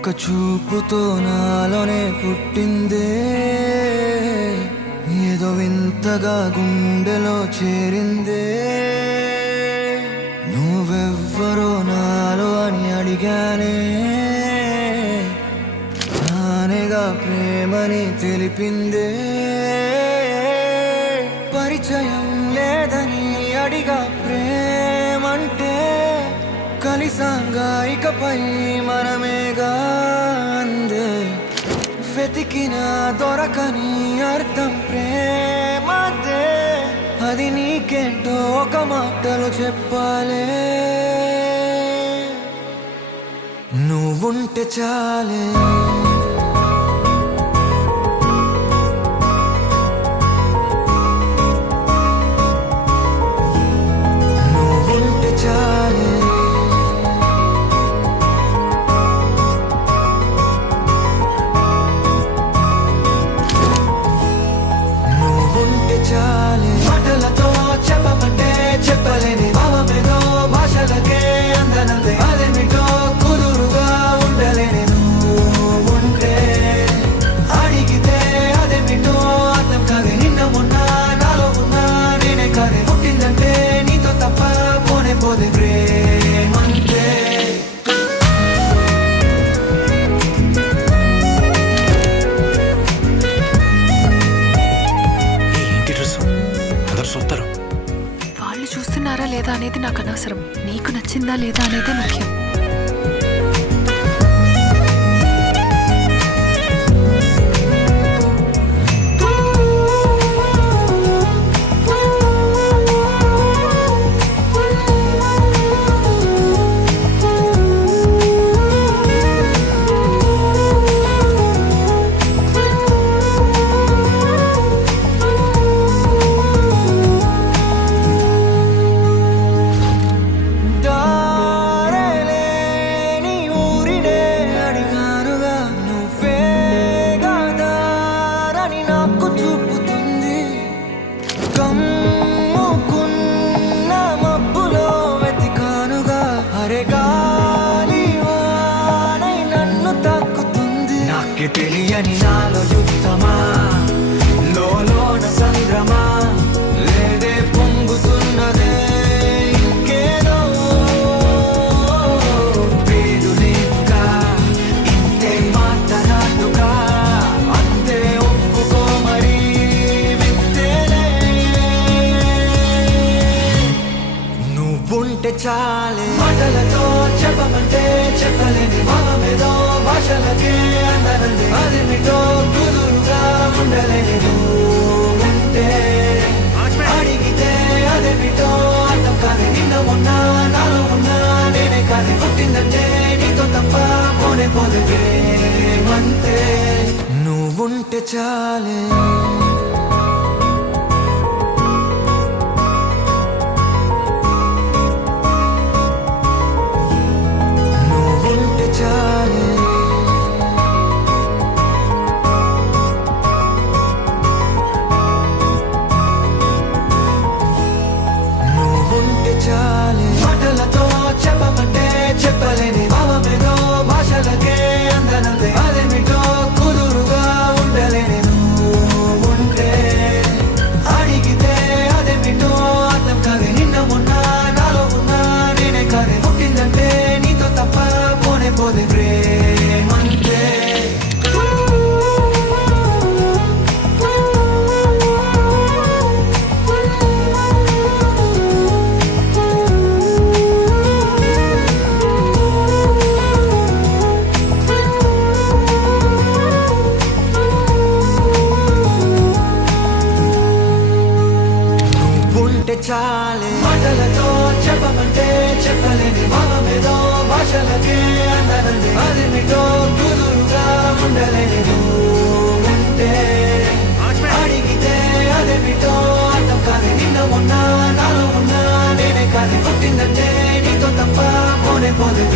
ఒక చూపుతో నాలోనే పుట్టిందే, ఏదో వింతగా గుండెలో చేరిందే. నువ్వెవ్వరో నాలో అని అడిగానే, తానేగా ప్రేమని తెలిపిందే. పరిచయం లేదని అడిగా ప్రేమంటే, కలిసాంగా ఇకపై మనమేగా అందే. వెతికిన దొరకని అర్థం ప్రేమదే, అది నీకేంటో ఒక మాటలో చెప్పాలే. నువ్వుంటే చాలే, నువ్వుంటే చాలే, నువ్వుంటే చాలే. మాటలతో చెప్పమంటే చెప్పలేని భావమేదో, భాషలకే అందనందే అదేమిటో కుదురుగా ఉండలేని. నువ్వుంటే అడిగితే అదేమిటో అర్థం కాదే. నిన్న మొన్న నాలో ఉన్నా నేనే కాదే. పుట్టిందంటే నీతో తప్ప పోనే పోదే ప్రేమంతే. ఏంటి డ్రెస్ అందరు చూస్తారు? వాళ్ళు చూస్తున్నారా లేదా అనేది నాకు అనవసరం, నీకు నచ్చిందా లేదా అనేదే ముఖ్యం. దారేలేని ఊరినే అడిగానుగా, నువ్వేగా దారని నాకు చూపుతుంది. కమ్ముకున్న మబ్బులో వెతికానుగా, అరే గాలి వానై నన్ను తాకుతుంది. నాకే తెలియని నాలో యుద్ధమా, లోన సంద్రమా, లేదే పొంగుతున్నదే ఇంకేదో. పేరు లేదుగా ఇంతే మాటరాదుగా, అంతే ఒప్పుకో మరి వింతేలే. నువ్వుంటే చాలే, మాటలతో చెప్పమంటే చెప్పలేని భావమేదో, భాషలకే అందనందే అదేమిటో కుదురుగా ఉండలేని. నువ్వుంటే అడిగితే అదేమిటో అర్థం కాదే. నిన్న మొన్న నాలో ఉన్నా నేనే కాదే. పుట్టిందంటే నీతో తప్ప పోనే పోదే ప్రేమంతే. నువ్వుంటే చాలే, నువ్వుంటే చాలే, నువ్వుంటే చాలే. మాటలతో చెప్పమంటే చెప్పలేని భావమేదో, భాషలకే అందనందే అదేమిటో కుదురుగా ఉండలేని. నువ్వుంటే అడిగితే అదేమిటో అర్థం కాదే. నిన్న మొన్న నాలో ఉన్నా నేనే కాదే. పుట్టిందంటే నీతో తప్ప పోనే పోదే ప్రేమంతే. నువ్వుంటే చాలే, మాటలతో చెప్పమంటే చెప్పలేని భావమేదో, భాషలకే అందనందే అదేమిటో కుదురుగా ఉండలేని. నువ్వుంటే అడిగితే అదేమిటో అర్థం కాదే. నిన్న మొన్న నాలో ఉన్నా నేనే కాదే. పుట్టిందంటే నీతో తప్ప పోనే పోదే.